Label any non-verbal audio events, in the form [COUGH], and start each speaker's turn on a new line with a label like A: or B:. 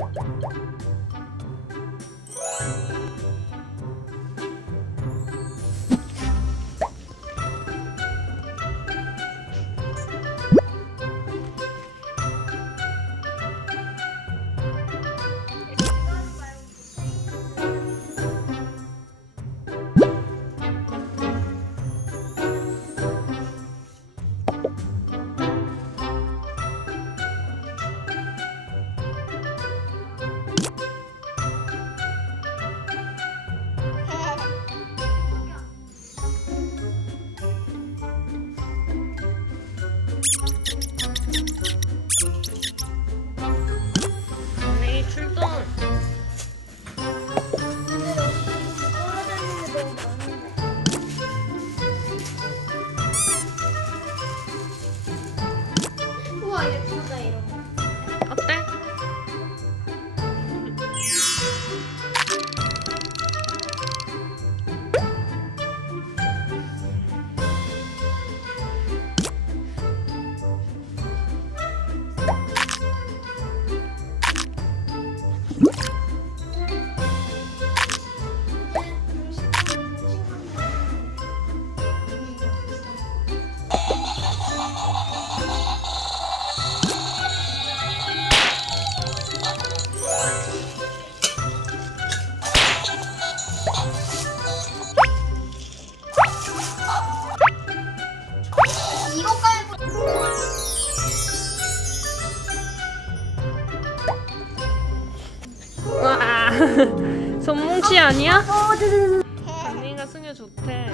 A: 내
B: Thank
A: you. [LAUGHS] 손뭉치 아니야?
B: 어, 어, 어,
A: 언니가 승유 좋대.